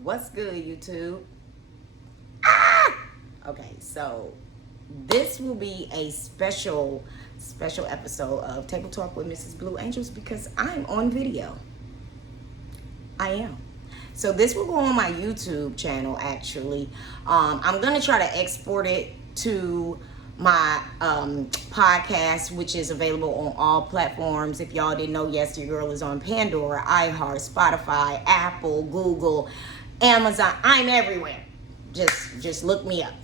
What's good, YouTube? Ah! Okay, so this will be a special episode of Table Talk with Mrs. Blue Angels because I'm on video. I am. So this will go on my YouTube channel actually. I'm gonna try to export it to my podcast, which is available on all platforms. If y'all didn't know, yes, your girl is on Pandora, iHeart, Spotify, Apple, Google, Amazon. I'm everywhere. Just look me up.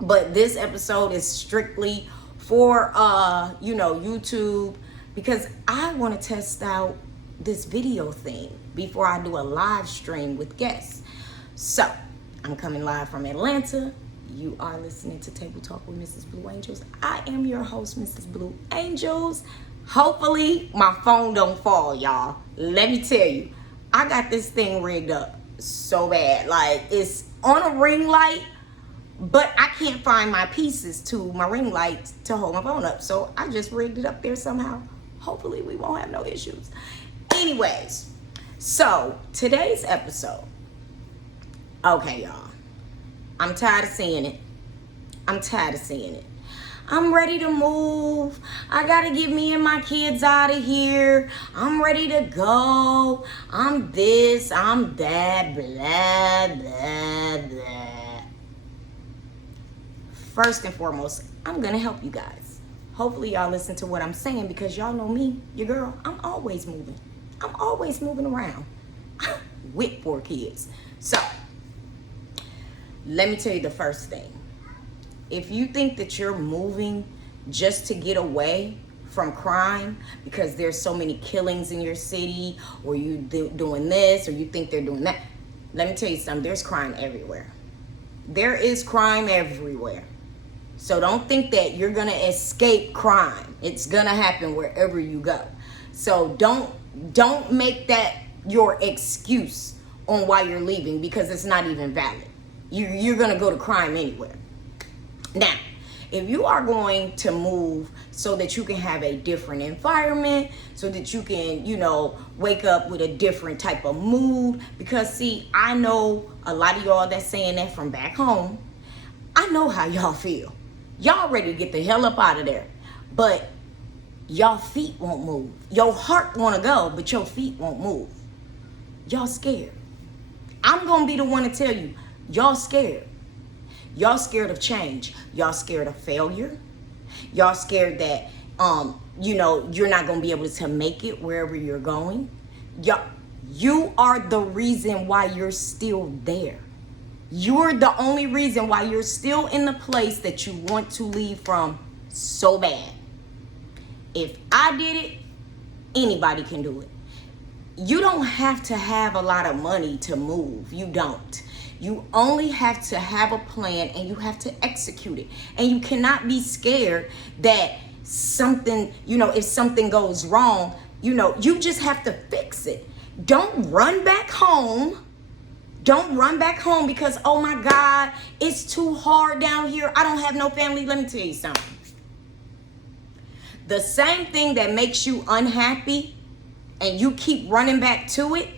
But this episode is strictly for YouTube, because I want to test out this video thing before I do a live stream with guests. So I'm coming live from Atlanta. You are listening to Table Talk with Mrs. Blue Angels. I am your host, Mrs. Blue Angels. Hopefully my phone don't fall, y'all. Let me tell you, I got this thing rigged up so bad. Like, it's on a ring light, but I can't find my pieces to my ring light to hold my phone up. So I just rigged it up there somehow. Hopefully we won't have no issues. Anyways, so today's episode. Okay, y'all. I'm tired of seeing it. I'm ready to move. I gotta get me and my kids out of here. I'm ready to go. I'm this, I'm that, blah, blah, blah. First and foremost, I'm gonna help you guys. Hopefully y'all listen to what I'm saying, because y'all know me, your girl, I'm always moving. I'm always moving around with 4 kids. So, let me tell you the first thing. If you think that you're moving just to get away from crime because there's so many killings in your city, or you doing this, or you think they're doing that, let me tell you something. There's crime everywhere. There is crime everywhere. So don't think that you're going to escape crime. It's going to happen wherever you go. So don't make that your excuse on why you're leaving, because it's not even valid. You're going to go to crime anywhere. Now, if you are going to move so that you can have a different environment, so that you can, wake up with a different type of mood, because see, I know a lot of y'all that's saying that from back home. I know how y'all feel. Y'all ready to get the hell up out of there, but y'all feet won't move. Your heart want to go, but your feet won't move. Y'all scared. I'm going to be the one to tell you, y'all scared. Y'all scared of change. Y'all scared of failure. Y'all scared that, you're not going to be able to make it wherever you're going. You are the reason why you're still there. You're the only reason why you're still in the place that you want to leave from so bad. If I did it, anybody can do it. You don't have to have a lot of money to move. You don't. You only have to have a plan, and you have to execute it. And you cannot be scared that something, if something goes wrong, you just have to fix it. Don't run back home. Don't run back home because, oh my God, it's too hard down here. I don't have no family. Let me tell you something. The same thing that makes you unhappy and you keep running back to it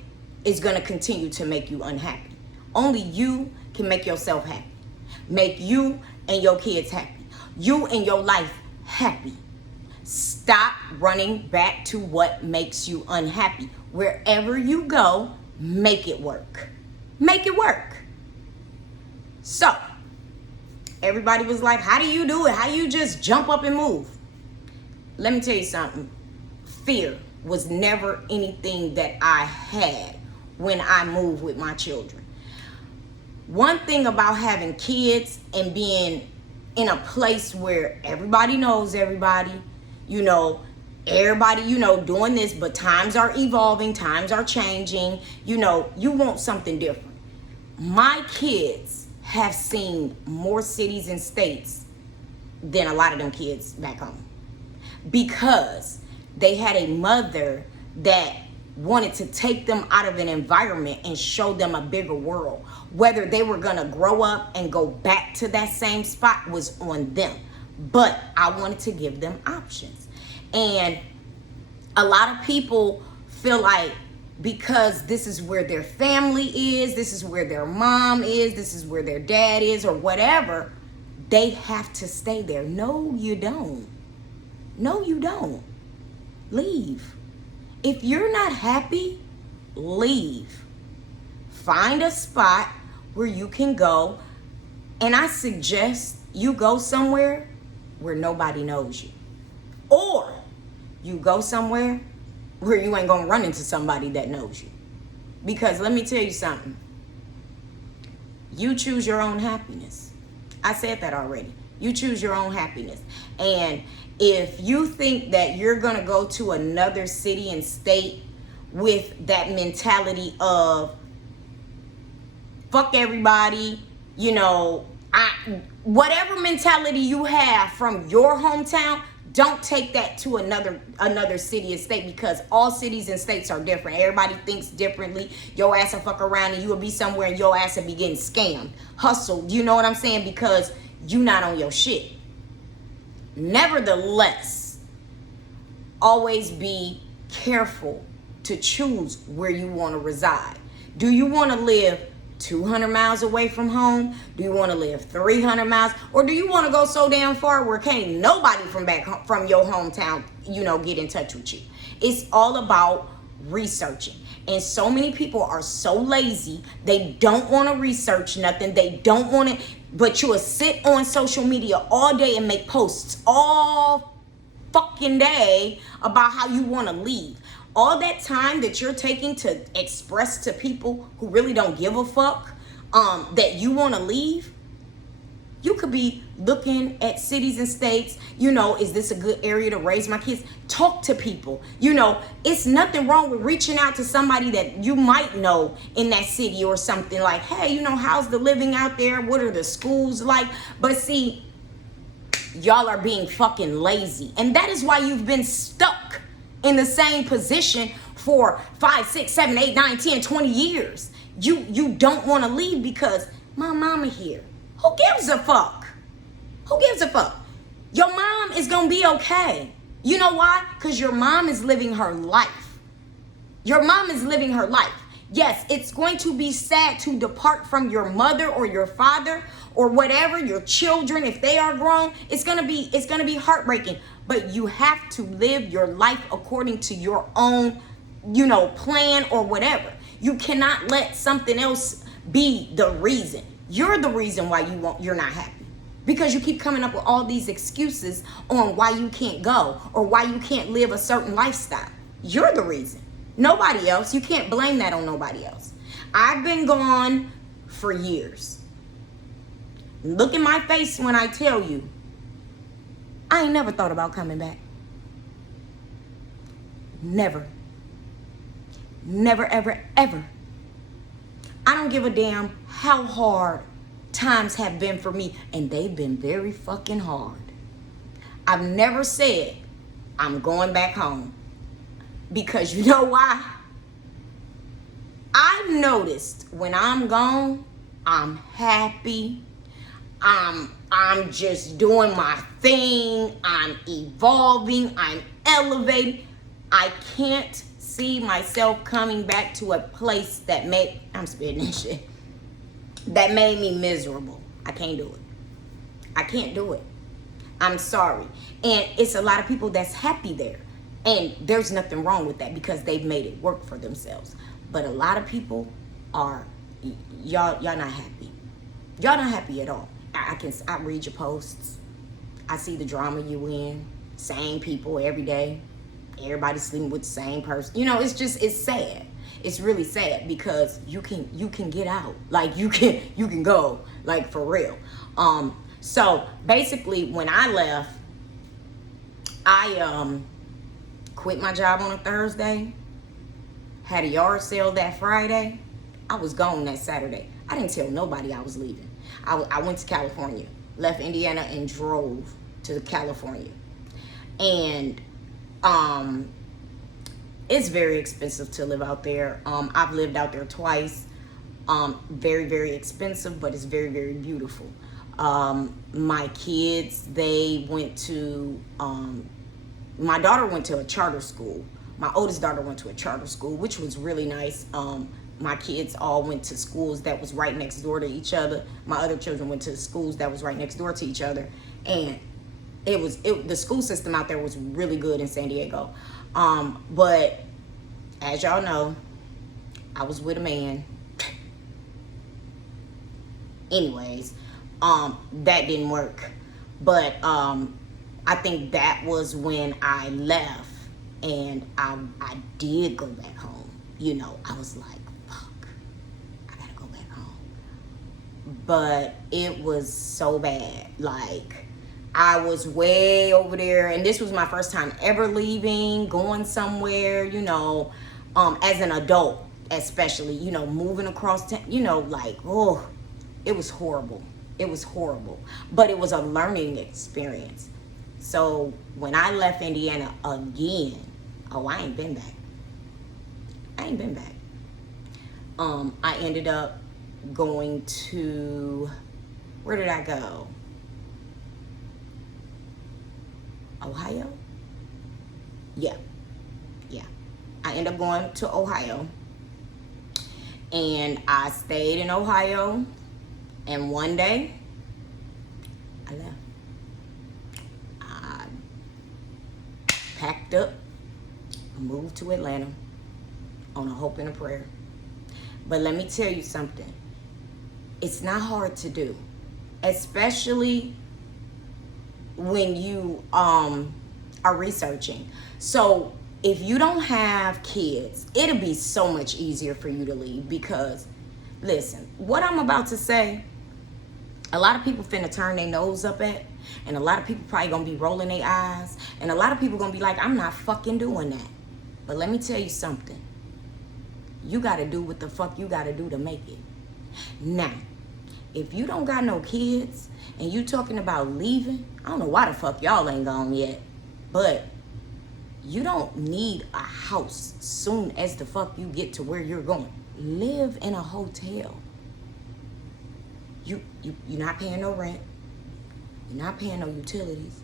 is going to continue to make you unhappy. Only you can make yourself happy. Make you and your kids happy. You and your life happy. Stop running back to what makes you unhappy. Wherever you go, make it work. Make it work. So, everybody was like, how do you do it? How do you just jump up and move? Let me tell you something. Fear was never anything that I had when I moved with my children. One thing about having kids and being in a place where everybody knows everybody, everybody, doing this, but times are evolving, times are changing, you want something different. My kids have seen more cities and states than a lot of them kids back home, because they had a mother that wanted to take them out of an environment and show them a bigger world. Whether they were going to grow up and go back to that same spot was on them. But I wanted to give them options. And a lot of people feel like because this is where their family is, this is where their mom is, this is where their dad is, or whatever, they have to stay there. No, you don't. No, you don't. Leave. If you're not happy, leave. Find a spot where you can go, and I suggest you go somewhere where nobody knows you. Or you go somewhere where you ain't gonna run into somebody that knows you. Because let me tell you something. You choose your own happiness. I said that already. You choose your own happiness. And if you think that you're gonna go to another city and state with that mentality of fuck everybody, whatever mentality you have from your hometown, don't take that to another city and state, because all cities and states are different. Everybody thinks differently. Your ass will fuck around and you will be somewhere and your ass will be getting scammed, hustled. You know what I'm saying? Because you not on your shit. Nevertheless, always be careful to choose where you want to reside. Do you want to live 200 miles away from home? Do you want to live 300 miles? Or do you want to go so damn far where can't nobody from your hometown, get in touch with you? It's all about researching. And so many people are so lazy. They don't want to research nothing. They don't want to, but you will sit on social media all day and make posts all fucking day about how you want to leave. All that time that you're taking to express to people who really don't give a fuck that you want to leave, you could be looking at cities and states, is this a good area to raise my kids? Talk to people. It's nothing wrong with reaching out to somebody that you might know in that city or something, like, hey, how's the living out there? What are the schools like? But see, y'all are being fucking lazy. And that is why you've been stuck in the same position for 5, 6, 7, 8, 9, 10, 20 years. You don't want to leave because my mama here. Who gives a fuck? Who gives a fuck? Your mom is going to be okay. You know why? Because your mom is living her life. Your mom is living her life. Yes, it's going to be sad to depart from your mother or your father or whatever, your children, if they are grown. It's going to be heartbreaking. But you have to live your life according to your own, plan or whatever. You cannot let something else be the reason. You're the reason why you're not happy. Because you keep coming up with all these excuses on why you can't go or why you can't live a certain lifestyle. You're the reason. Nobody else. You can't blame that on nobody else. I've been gone for years. Look in my face when I tell you, I ain't never thought about coming back. Never. Never, ever, ever. I don't give a damn how hard times have been for me, and they've been very fucking hard. I've never said I'm going back home, because you know why? I've noticed when I'm gone, I'm happy. I'm just doing my thing. I'm evolving. I'm elevating. I can't see myself coming back to a place that I'm spitting this shit, that made me miserable. I can't do it. I can't do it. I'm sorry. And it's a lot of people that's happy there. And there's nothing wrong with that because they've made it work for themselves. But a lot of people are, y'all not happy. Y'all not happy at all. I read your posts. I see the drama you in. Same people every day. Everybody sleeping with the same person. It's sad. It's really sad because you can get out. Like you can go, like, for real. So basically when I left, I quit my job on a Thursday, had a yard sale that Friday. I was gone that Saturday. I didn't tell nobody I was leaving. I went to California, left Indiana and drove to California. And it's very expensive to live out there. I've lived out there twice. Very, very expensive, but it's very, very beautiful. My kids, they went to, my daughter went to a charter school, My oldest daughter went to a charter school, which was really nice. My kids all went to schools that was right next door to each other. My other children went to schools that was right next door to each other. And the school system out there was really good in San Diego. But as y'all know, I was with a man. Anyways, that didn't work. But I think that was when I left and I did go back home. You know, I was like, fuck, I gotta go back home. But it was so bad. Like, I was way over there, and this was my first time ever leaving, going somewhere, you know, as an adult, especially, you know, moving across town, you know, like, oh, it was horrible. It was horrible. But it was a learning experience. So when I left Indiana again, oh, I ain't been back. I ain't been back. I ended up going to, where did I go? Ohio? Yeah. I ended up going to Ohio. And I stayed in Ohio. And one day, I left. I packed up, moved to Atlanta on a hope and a prayer. But let me tell you something. It's not hard to do, especially when you are researching. So if you don't have kids, it'll be so much easier for you to leave, because listen, what I'm about to say, a lot of people finna turn their nose up at, and a lot of people probably gonna be rolling their eyes, and a lot of people gonna be like, I'm not fucking doing that. But let me tell you something. You gotta do what the fuck you gotta do to make it. Now, if you don't got no kids and you talking about leaving, I don't know why the fuck y'all ain't gone yet, but you don't need a house soon as the fuck you get to where you're going. Live in a hotel. You're not paying no rent. You're not paying no utilities.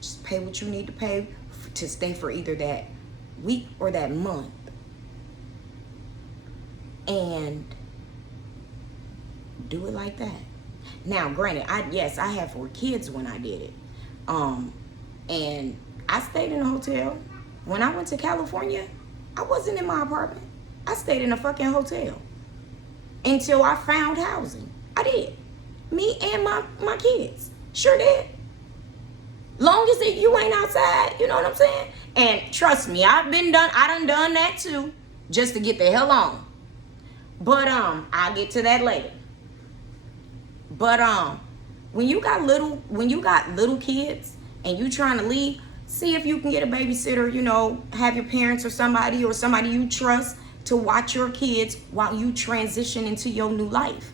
Just pay what you need to pay to stay for either that week or that month. And do it like that. Now, granted, I had 4 kids when I did it. And I stayed in a hotel. When I went to California, I wasn't in my apartment. I stayed in a fucking hotel until I found housing. I did. Me and my kids. Sure did. Long as you ain't outside, you know what I'm saying? And trust me, I done done that too, just to get the hell on. But I'll get to that later. But when you got little kids and you trying to leave, see if you can get a babysitter, you know, have your parents or somebody you trust to watch your kids while you transition into your new life.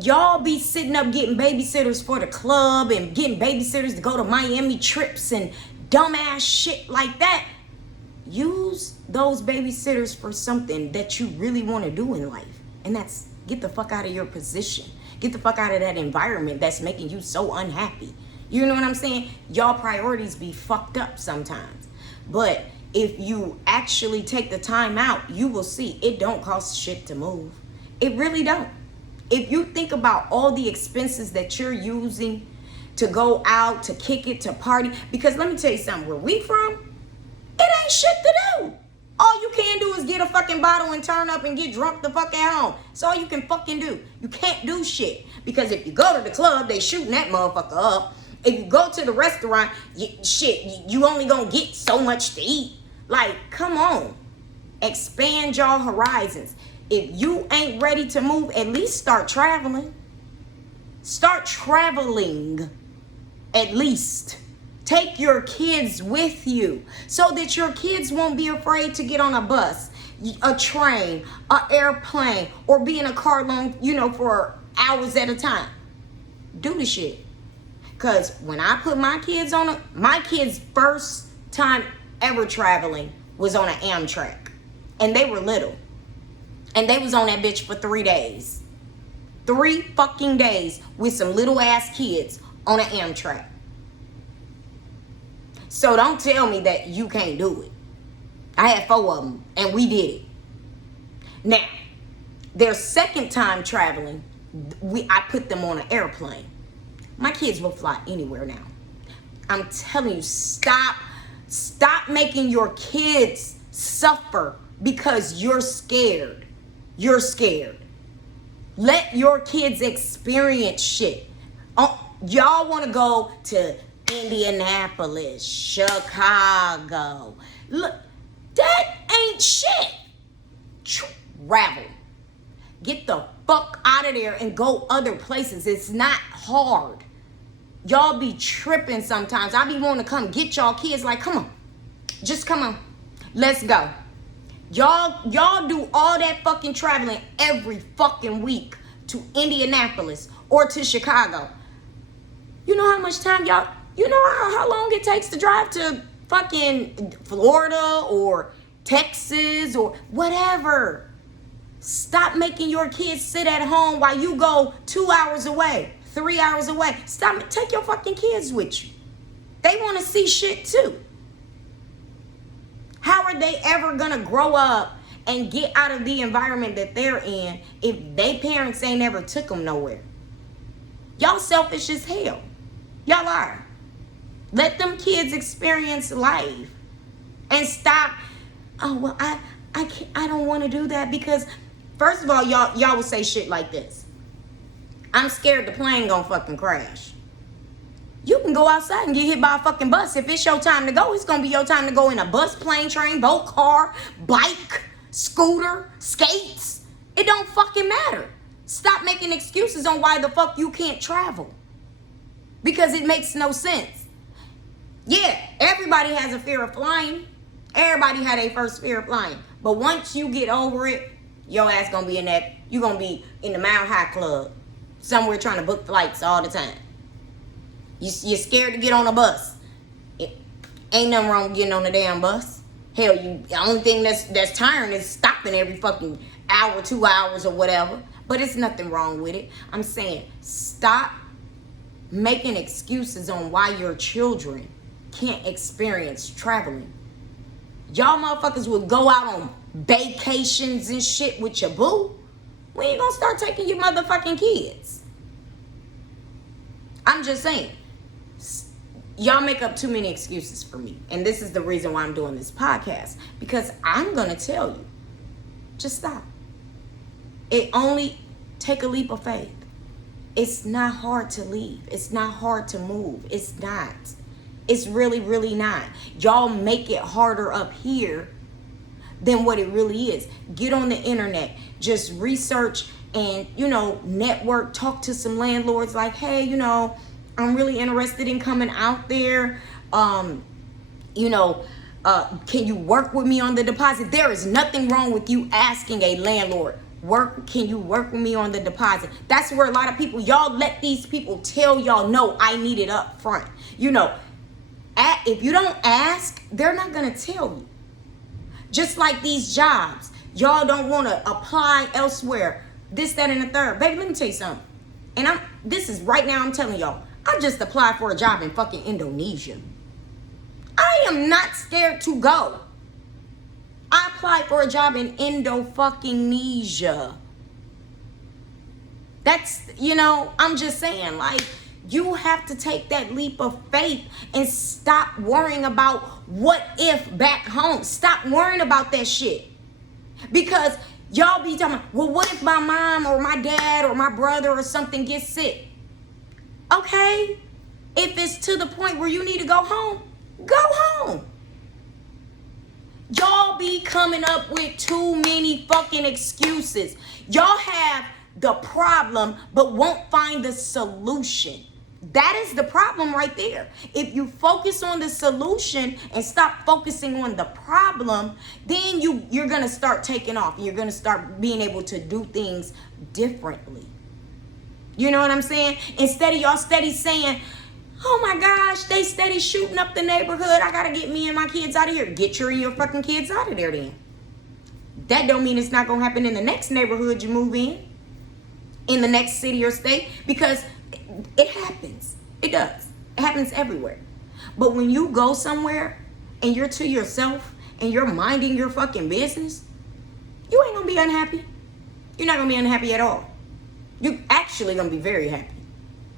Y'all be sitting up getting babysitters for the club and getting babysitters to go to Miami trips and dumbass shit like that. Use those babysitters for something that you really want to do in life. And that's get the fuck out of your position. Get the fuck out of that environment that's making you so unhappy. You know what I'm saying? Y'all priorities be fucked up sometimes. But if you actually take the time out, you will see it don't cost shit to move. It really don't. If you think about all the expenses that you're using to go out, to kick it, to party, because let me tell you something, where we from, it ain't shit to do. All you can do is get a fucking bottle and turn up and get drunk the fuck at home. That's all you can fucking do. You can't do shit. Because if you go to the club, they shooting that motherfucker up. If you go to the restaurant, you only gonna get so much to eat. Like, come on. Expand your horizons. If you ain't ready to move, at least start traveling. Start traveling, at least. Take your kids with you so that your kids won't be afraid to get on a bus, a train, an airplane, or be in a car long, for hours at a time. Do the shit. Because when I put my kids on my kids' first time ever traveling was on an Amtrak. And they were little. And they was on that bitch for 3 days. 3 fucking days with some little ass kids on an Amtrak. So don't tell me that you can't do it. I had 4 of them, and we did it. Now, their second time traveling, I put them on an airplane. My kids will fly anywhere now. I'm telling you, stop making your kids suffer because you're scared. You're scared. Let your kids experience shit. Y'all want to go to Indianapolis, Chicago. Look, that ain't shit. Travel. Get the fuck out of there and go other places. It's not hard. Y'all be tripping sometimes. I be wanting to come get y'all kids like, come on. Just come on. Let's go. Y'all do all that fucking traveling every fucking week to Indianapolis or to Chicago. You know how much time you know how long it takes to drive to fucking Florida or Texas or whatever. Stop making your kids sit at home while you go 2 hours away, 3 hours away. Stop. Take your fucking kids with you. They want to see shit too. How are they ever going to grow up and get out of the environment that they're in if they parents ain't ever took them nowhere? Y'all selfish as hell. Y'all are. Let them kids experience life. And stop, oh, well, I don't want to do that because, first of all, y'all will say shit like this. I'm scared the plane gonna fucking crash. You can go outside and get hit by a fucking bus. If it's your time to go, it's gonna be your time to go in a bus, plane, train, boat, car, bike, scooter, skates. It don't fucking matter. Stop making excuses on why the fuck you can't travel. Because it makes no sense. Yeah, everybody has a fear of flying. Everybody had a first fear of flying. But once you get over it, your ass gonna be you're gonna be in the Mile High Club. Somewhere trying to book flights all the time. You're scared to get on a bus. Ain't nothing wrong with getting on a damn bus. Hell, the only thing that's tiring is stopping every fucking hour, 2 hours or whatever. But it's nothing wrong with it. I'm saying stop making excuses on why your children can't experience traveling. Y'all motherfuckers would go out on vacations and shit with your boo. When you gonna start taking your motherfucking kids? I'm just saying. Y'all make up too many excuses for me. And this is the reason why I'm doing this podcast. Because I'm gonna tell you. Just stop. It only take a leap of faith. It's not hard to leave. It's not hard to move. It's not. It's really, really not. Y'all make it harder up here than what it really is. Get on the internet. Just research and, network. Talk to some landlords like, hey, I'm really interested in coming out there. Can you work with me on the deposit? There is nothing wrong with you asking a landlord, can you work with me on the deposit? That's where a lot of people, y'all let these people tell y'all, no, I need it up front. If you don't ask, they're not going to tell you. Just like these jobs. Y'all don't want to apply elsewhere. This, that, and the third. Baby, let me tell you something. And I'm telling y'all, I just applied for a job in fucking Indonesia. I am not scared to go. I applied for a job in Indo-fucking-nesia. That's, I'm just saying, like, you have to take that leap of faith and stop worrying about what if back home. Stop worrying about that shit. Because y'all be talking, well, what if my mom or my dad or my brother or something gets sick? Okay. If it's to the point where you need to go home, go home. Y'all be coming up with too many fucking excuses. Y'all have the problem but won't find the solution. That is the problem right there. If you focus on the solution and stop focusing on the problem, then you're going to start taking off. You're going to start being able to do things differently. You know what I'm saying? Instead of y'all steady saying, oh my gosh, they steady shooting up the neighborhood. I got to get me and my kids out of here. Get your fucking kids out of there then. That don't mean it's not going to happen in the next neighborhood you move in the next city or state, because it happens. It does. It happens everywhere. But when you go somewhere and you're to yourself and you're minding your fucking business, you ain't gonna be unhappy. You're not gonna be unhappy at all. You're actually gonna be very happy,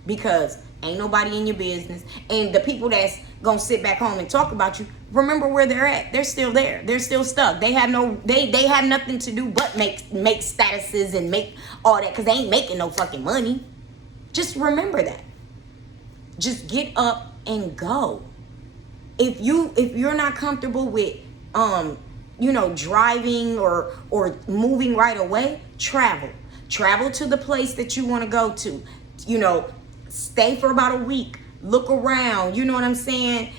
because ain't nobody in your business. And the people that's gonna sit back home and talk about you, remember where they're at. They're still there. They're still stuck. They have nothing to do but make statuses and make all that, because they ain't making no fucking money. Just remember that. Just get up and go. If you're not comfortable with driving or moving right away, travel to the place that you want to go to. Stay for about a week, look around, you know what I'm saying?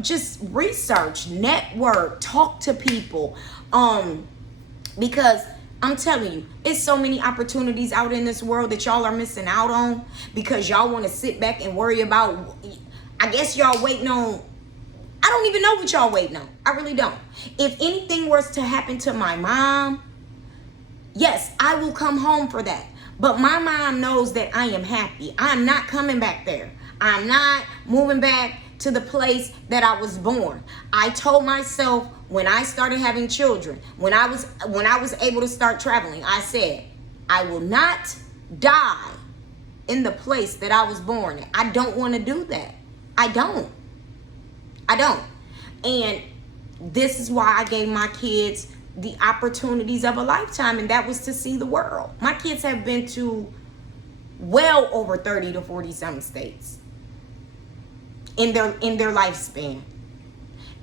Just research, network, talk to people, because I'm telling you, it's so many opportunities out in this world that y'all are missing out on, because y'all want to sit back and worry about, I guess y'all waiting on, I don't even know what y'all waiting on. I really don't. If anything was to happen to my mom, yes, I will come home for that. But my mom knows that I am happy. I'm not coming back there. I'm not moving back to the place that I was born. I told myself when I started having children, when I was able to start traveling, I said, I will not die in the place that I was born in. I don't want to do that. I don't. And this is why I gave my kids the opportunities of a lifetime, and that was to see the world. My kids have been to well over 30 to 40 some states in their lifespan.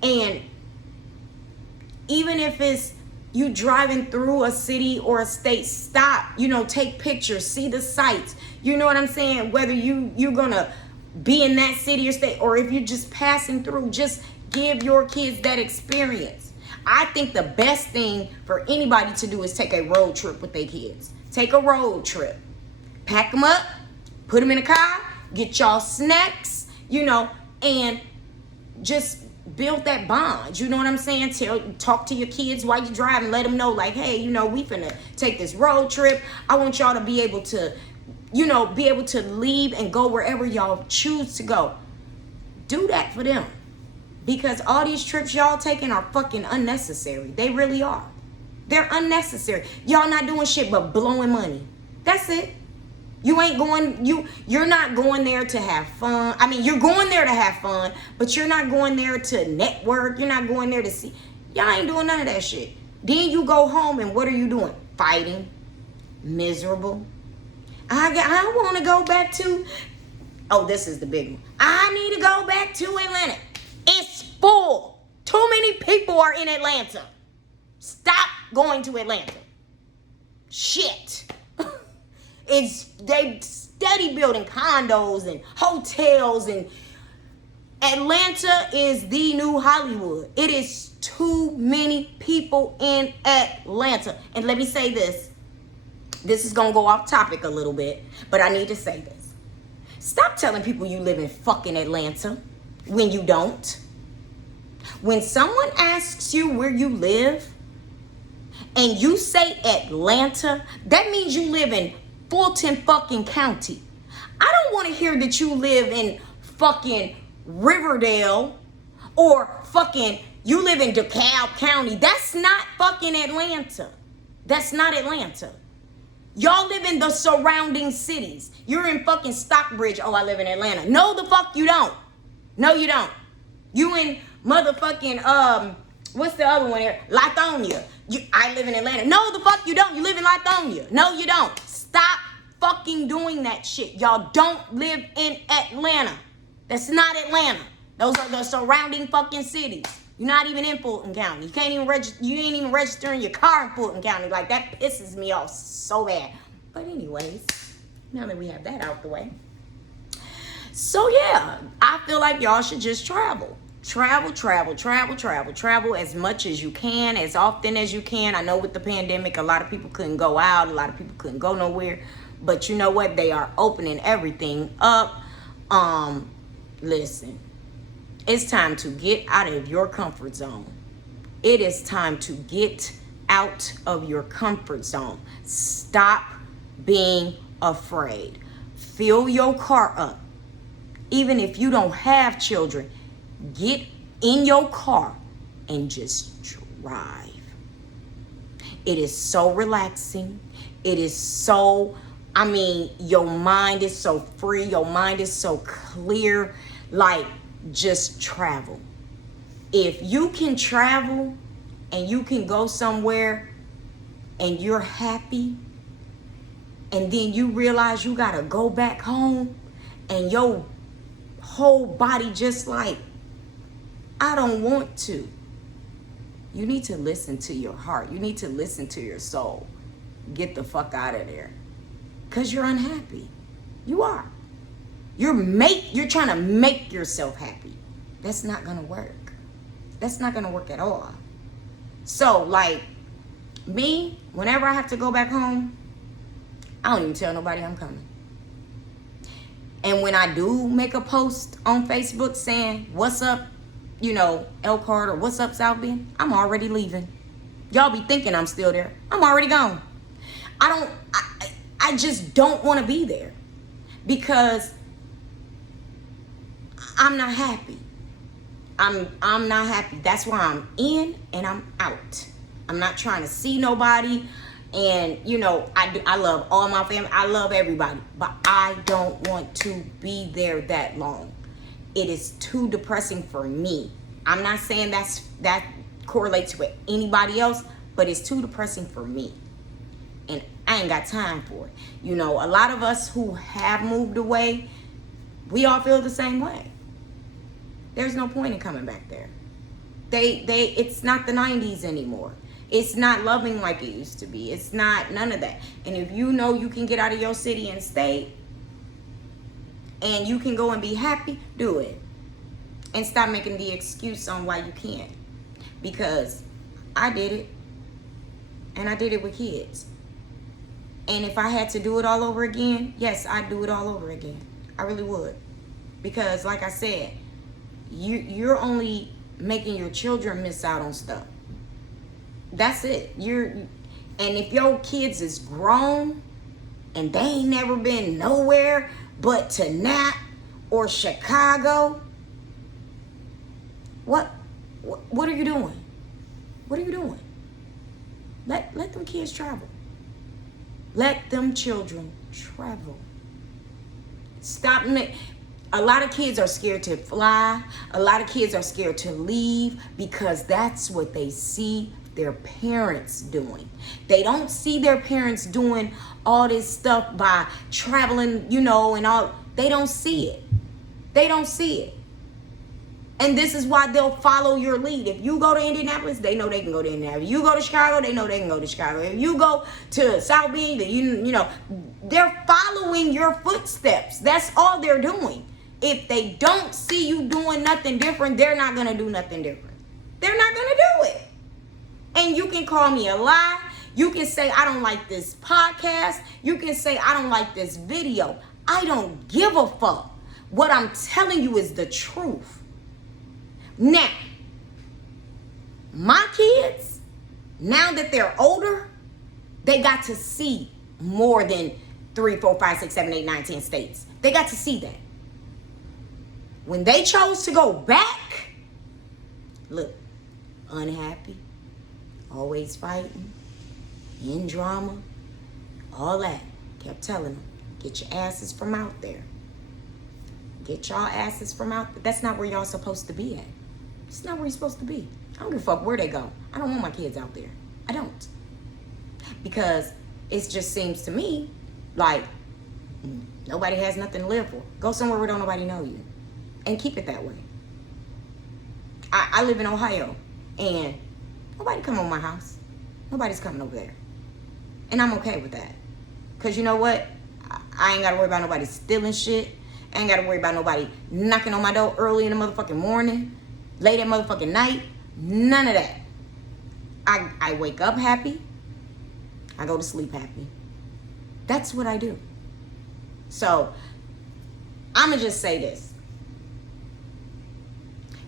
And even if it's you driving through a city or a state, stop, take pictures, see the sights. You know what I'm saying? Whether you're gonna be in that city or state, or if you're just passing through, just give your kids that experience. I think the best thing for anybody to do is take a road trip with their kids. Take a road trip. Pack them up, put them in a car, get y'all snacks, and just build that bond. You know what I'm saying? Talk to your kids while you drive and let them know, like, hey, we finna take this road trip. I want y'all to be able to, leave and go wherever y'all choose to go. Do that for them. Because all these trips y'all taking are fucking unnecessary. They really are. They're unnecessary. Y'all not doing shit but blowing money. That's it. You're not going there to have fun. I mean, you're going there to have fun, but you're not going there to network. You're not going there to see. Y'all ain't doing none of that shit. Then you go home and what are you doing? Fighting. Miserable. I want to go back to, this is the big one. I need to go back to Atlanta. It's full. Too many people are in Atlanta. Stop going to Atlanta. Shit. They steady building condos and hotels, and Atlanta is the new Hollywood. It is too many people in Atlanta. And let me say this. This is gonna go off topic a little bit, but I need to say this. Stop telling people you live in fucking Atlanta when you don't. When someone asks you where you live and you say Atlanta, that means you live in Fulton fucking County. I don't want to hear that you live in fucking Riverdale or fucking you live in DeKalb County. That's not fucking Atlanta. That's not Atlanta. Y'all live in the surrounding cities. You're in fucking Stockbridge. Oh, I live in Atlanta. No, the fuck you don't. No, you don't. You in motherfucking, what's the other one here? Lithonia. I live in Atlanta. No, the fuck you don't. You live in Lithonia. No, you don't. Stop fucking doing that shit. Y'all don't live in Atlanta. That's not Atlanta. Those are the surrounding fucking cities. You're not even in Fulton County. You ain't even registering your car in Fulton County. Like, that pisses me off so bad. But anyways, now that we have that out the way. So yeah, I feel like y'all should just travel. Travel as much as you can, as often as you can. I know with the pandemic, a lot of people couldn't go out. A lot of people couldn't go nowhere. But you know what? They are opening everything up. Listen. It's time to get out of your comfort zone. It is time to get out of your comfort zone. Stop being afraid. Fill your car up. Even if you don't have children, get in your car and just drive. It is so relaxing. It is so, your mind is so free. Your mind is so clear. Like, just travel. If you can travel and you can go somewhere and you're happy, and then you realize you gotta go back home and your whole body just like, I don't want to. You need to listen to your heart. You need to listen to your soul. Get the fuck out of there. Because you're unhappy. You are. You're trying to make yourself happy. That's not going to work. That's not going to work at all. So, like, me, whenever I have to go back home, I don't even tell nobody I'm coming. And when I do make a post on Facebook saying, what's up, Elkhart, or what's up, South Bend, I'm already leaving. Y'all be thinking I'm still there. I'm already gone. I just don't want to be there because I'm not happy. I'm not happy. That's why I'm in and I'm out. I'm not trying to see nobody. And, I love all my family. I love everybody. But I don't want to be there that long. It is too depressing for me. I'm not saying that correlates with anybody else, but it's too depressing for me. And I ain't got time for it. A lot of us who have moved away, we all feel the same way. There's no point in coming back there. It's not the 90s anymore. It's not loving like it used to be. It's not none of that. And if you know you can get out of your city and stay, and you can go and be happy, do it. And stop making the excuse on why you can't. Because I did it. And I did it with kids. And if I had to do it all over again, yes, I'd do it all over again. I really would. Because like I said, you're only making your children miss out on stuff. That's it. And if your kids is grown and they ain't never been nowhere but to Nap or Chicago, what are you doing? What are you doing? Let them kids travel. Let them children travel. Stop. A lot of kids are scared to fly. A lot of kids are scared to leave because that's what they see their parents doing. They don't see their parents doing all this stuff by traveling, and all. They don't see it. They don't see it. And this is why they'll follow your lead. If you go to Indianapolis, they know they can go to Indianapolis. If you go to Chicago, they know they can go to Chicago. If you go to South Bend, they're following your footsteps. That's all they're doing. If they don't see you doing nothing different, they're not going to do nothing different. They're not going to do it. And you can call me a lie. You can say, I don't like this podcast. You can say, I don't like this video. I don't give a fuck. What I'm telling you is the truth. Now, my kids, now that they're older, they got to see more than 3, 4, 5, 6, 7, 8, 9, 10 states. They got to see that. When they chose to go back, look, unhappy, always fighting, in drama, all that. Kept telling them, get your asses from out there. Get y'all asses from out there. That's not where y'all supposed to be at. It's not where you're supposed to be. I don't give a fuck where they go. I don't want my kids out there. I don't. Because it just seems to me like nobody has nothing to live for. Go somewhere where don't nobody know you. And keep it that way. I live in Ohio. And nobody come on my house. Nobody's coming over there. And I'm okay with that. Because you know what? I ain't got to worry about nobody stealing shit. I ain't got to worry about nobody knocking on my door early in the motherfucking morning. Late at motherfucking night. None of that. I wake up happy. I go to sleep happy. That's what I do. So, I'm going to just say this.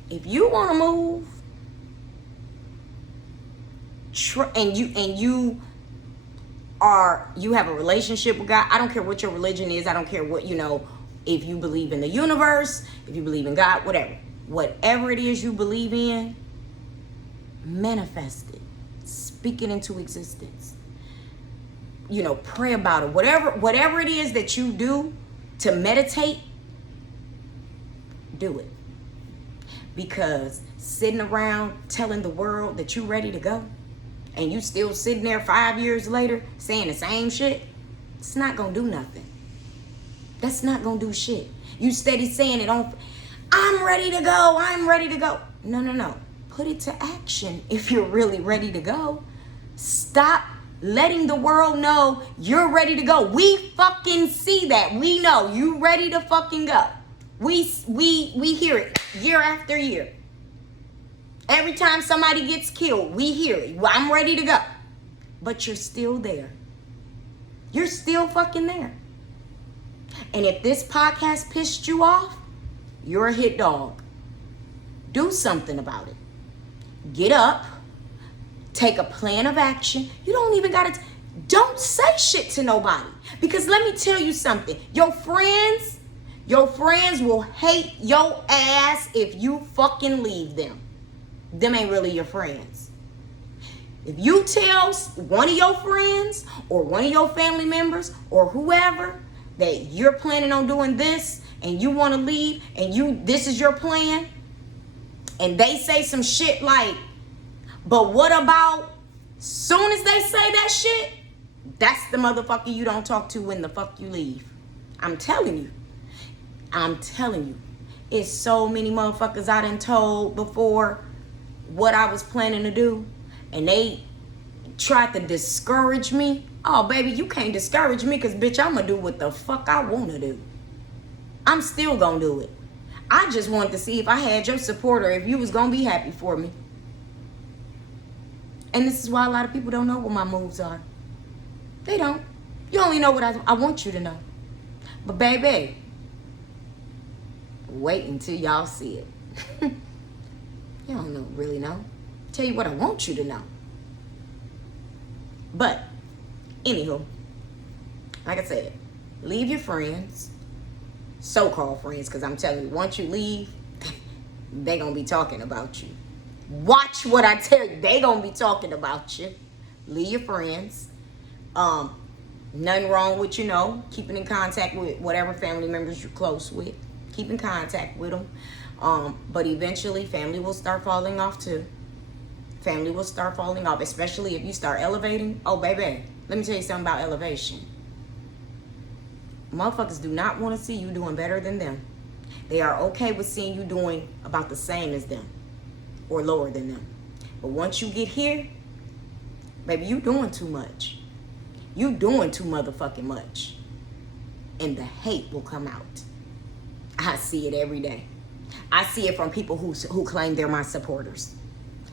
If you want to move, and you have a relationship with God, I don't care what your religion is, I don't care what, if you believe in the universe, if you believe in God, whatever it is you believe in, manifest it. Speak it into existence. You know, pray about it. Whatever it is that you do to meditate, do it. Because sitting around telling the world that you're ready to go and you still sitting there 5 years later saying the same shit, it's not gonna do nothing. That's not gonna do shit. You steady saying it on, I'm ready to go, I'm ready to go. No. Put it to action if you're really ready to go. Stop letting the world know you're ready to go. We fucking see that. We know you ready to fucking go. We hear it year after year. Every time somebody gets killed, we hear it. Well, I'm ready to go. But you're still there. You're still fucking there. And if this podcast pissed you off, you're a hit dog. Do something about it. Get up. Take a plan of action. You don't even gotta, don't say shit to nobody. Because let me tell you something. Your friends will hate your ass if you fucking leave them. Them ain't really your friends. If you tell one of your friends or one of your family members or whoever that you're planning on doing this and you want to leave and this is your plan, and they say some shit like, but what about soon as they say that shit, that's the motherfucker you don't talk to when the fuck you leave. I'm telling you. It's so many motherfuckers I done told before what I was planning to do, and they tried to discourage me. Oh, baby, you can't discourage me because, bitch, I'm going to do what the fuck I want to do. I'm still going to do it. I just wanted to see if I had your support or if you was going to be happy for me. And this is why a lot of people don't know what my moves are. They don't. You only know what I want you to know. But, baby, wait until y'all see it. You don't really know. Tell you what I want you to know. But, anywho, like I said, leave your friends, so-called friends, because I'm telling you, once you leave, they gonna be talking about you. Watch what I tell you. They gonna be talking about you. Leave your friends. Nothing wrong with, keeping in contact with whatever family members you're close with. Keep in contact with them. But eventually, family will start falling off too. Family will start falling off, especially if you start elevating. Oh, baby, let me tell you something about elevation. Motherfuckers do not want to see you doing better than them. They are okay with seeing you doing about the same as them or lower than them. But once you get here, baby, you doing too much. You doing too motherfucking much. And the hate will come out. I see it every day. I see it from people who claim they're my supporters.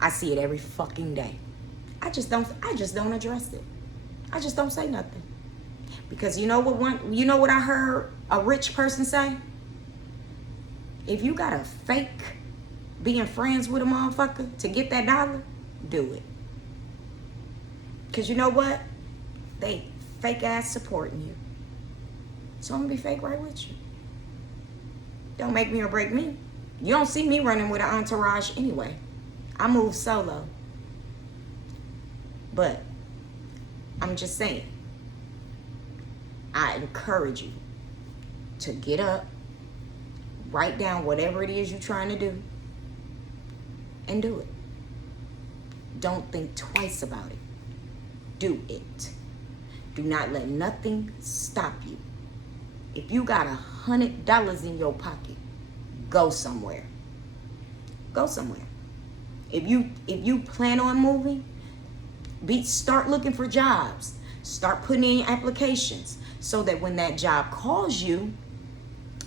I see it every fucking day. I just don't address it. I just don't say nothing. Because you know what I heard a rich person say? If you gotta fake being friends with a motherfucker to get that dollar, do it. Because you know what? They fake ass supporting you. So I'm gonna be fake right with you. Don't make me or break me. You don't see me running with an entourage anyway. I move solo. But I'm just saying, I encourage you to get up, write down whatever it is you're trying to do, and do it. Don't think twice about it. Do it. Do not let nothing stop you. If you got $100 in your pocket, go somewhere. Go somewhere. If you plan on moving, start looking for jobs. Start putting in applications so that when that job calls you,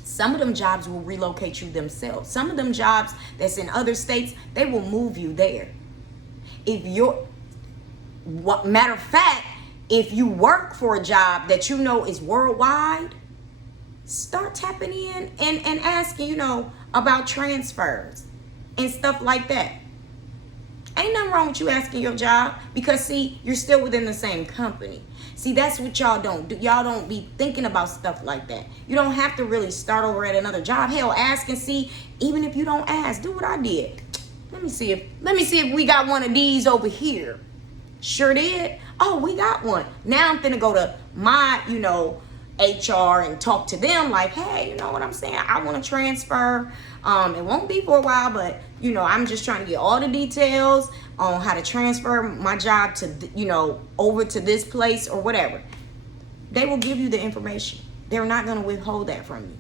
some of them jobs will relocate you themselves. Some of them jobs that's in other states, they will move you there. Matter of fact, if you work for a job that you know is worldwide, start tapping in and asking, about transfers and stuff like that. Ain't nothing wrong with you asking your job because, see, you're still within the same company. See, that's what y'all don't do. Y'all don't be thinking about stuff like that. You don't have to really start over at another job. Hell, ask and see. Even if you don't ask, do what I did. Let me see if we got one of these over here. Sure did. Oh, we got one. Now I'm finna go to my, HR and talk to them like, hey, you know what I'm saying? I want to transfer. It won't be for a while, but I'm just trying to get all the details on how to transfer my job to, over to this place or whatever. They will give you the information. They're not going to withhold that from you.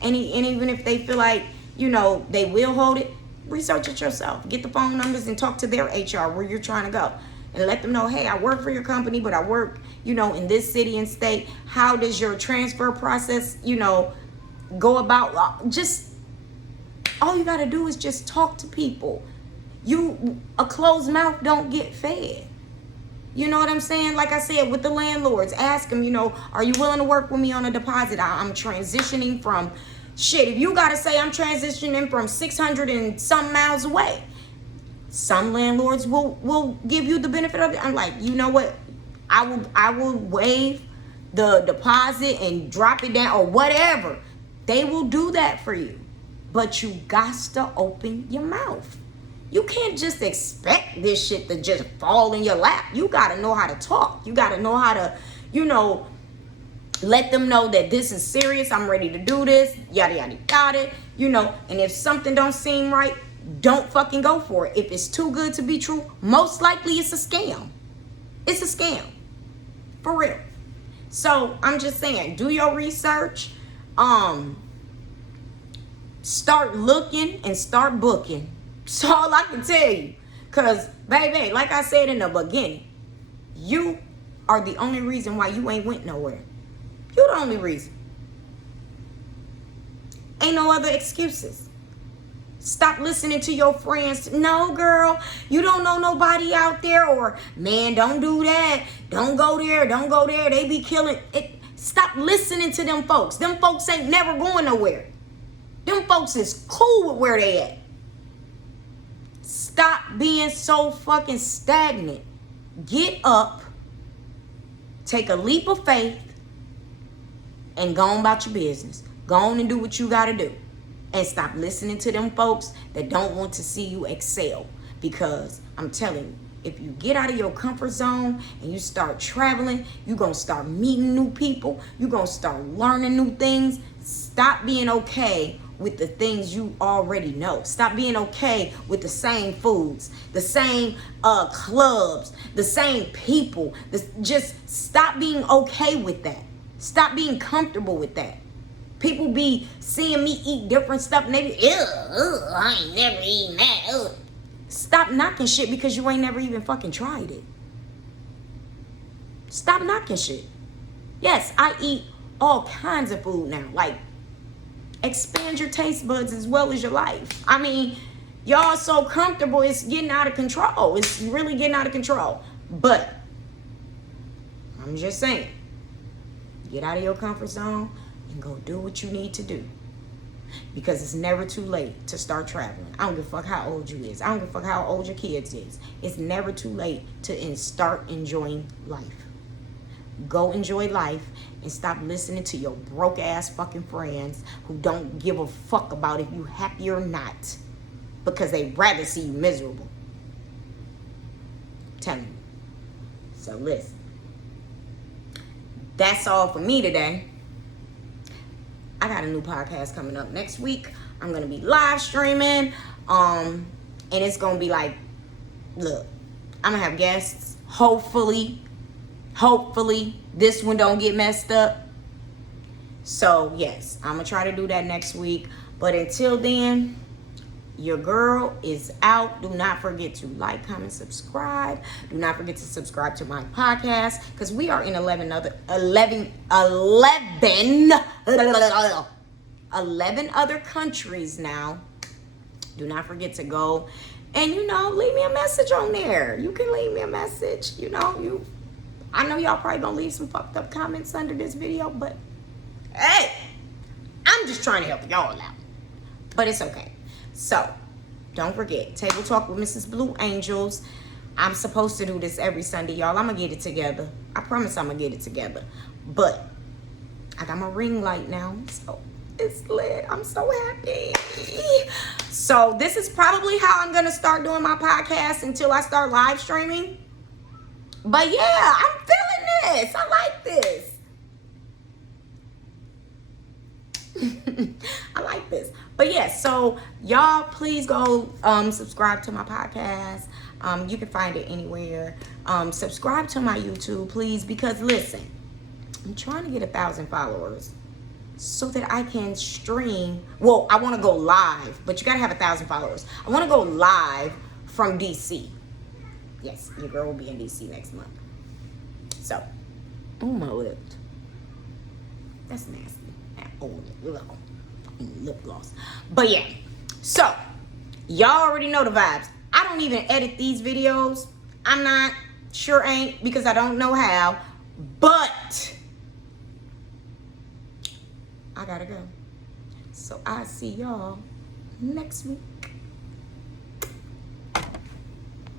And even if they feel like, they will hold it, research it yourself. Get the phone numbers and talk to their HR where you're trying to go. And let them know, hey, I work for your company, but I work, in this city and state. How does your transfer process, go about? Just, all you got to do is just talk to people. A closed mouth don't get fed. You know what I'm saying? Like I said, with the landlords, ask them, are you willing to work with me on a deposit? I'm transitioning from, if you got to say I'm transitioning from 600 and some miles away. Some landlords will give you the benefit of it. I'm like, you know what? I will waive the deposit and drop it down or whatever. They will do that for you. But you got to open your mouth. You can't just expect this shit to just fall in your lap. You got to know how to talk. You got to know how to, let them know that this is serious. I'm ready to do this. Yada, yada, yada. And if something don't seem right, don't fucking go for it. If it's too good to be true, most likely it's a scam. It's a scam. For real. So I'm just saying, do your research. Start looking and start booking. That's all I can tell you. Because, baby, like I said in the beginning, you are the only reason why you ain't went nowhere. You're the only reason. Ain't no other excuses. Stop listening to your friends. No, girl, you don't know nobody out there. Or, man, don't do that. Don't go there. Don't go there. They be killing it. Stop listening to them folks. Them folks ain't never going nowhere. Them folks is cool with where they at. Stop being so fucking stagnant. Get up. Take a leap of faith. And go on about your business. Go on and do what you got to do. And stop listening to them folks that don't want to see you excel. Because I'm telling you, if you get out of your comfort zone and you start traveling, you're going to start meeting new people. You're going to start learning new things. Stop being okay with the things you already know. Stop being okay with the same foods, the same clubs, the same people. Just stop being okay with that. Stop being comfortable with that. People be seeing me eat different stuff and they be, I ain't never eaten that. Ugh. Stop knocking shit because you ain't never even fucking tried it. Stop knocking shit. Yes, I eat all kinds of food now. Like, expand your taste buds as well as your life. I mean, y'all so comfortable, it's getting out of control. It's really getting out of control. But, I'm just saying, get out of your comfort zone and go do what you need to do. Because it's never too late to start traveling. I don't give a fuck how old you is. I don't give a fuck how old your kids is. It's never too late to start enjoying life. Go enjoy life and stop listening to your broke ass fucking friends who don't give a fuck about if you happy or not. Because they'd rather see you miserable. I'm telling you. So listen. That's all for me today. I got a new podcast coming up next week. I'm going to be live streaming. And it's going to be like, look, I'm going to have guests. Hopefully, this one don't get messed up. So, yes, I'm going to try to do that next week. But until then, your girl is out. Do not forget to like, comment, subscribe. Do not forget to subscribe to my podcast because we are in 11 other countries now. Do not forget to go and leave me a message on there. You can leave me a message. I know y'all probably gonna leave some fucked up comments under this video, but hey, I'm just trying to help y'all out. But it's okay. So, don't forget, Table Talk with Mrs. Blue Angels. I'm supposed to do this every Sunday, y'all. I'm going to get it together. I promise I'm going to get it together. But I got my ring light now, so It's lit. I'm so happy. So this is probably how I'm gonna start doing my podcast until I start live streaming. But yeah, I'm feeling this. I like this. I like this. But yeah, so y'all please go subscribe to my podcast. You can find it anywhere. Subscribe to my YouTube, please, because listen, I'm trying to get 1,000 followers so that I can stream. Well, I want to go live, but you gotta have 1,000 followers. I want to go live from DC. Yes, your girl will be in DC next month. So, oh my lip. That's nasty. Lip gloss. But yeah, so y'all already know the vibes. I don't even edit these videos. I'm not, sure ain't, because I don't know how. But I gotta go. So I see y'all next week.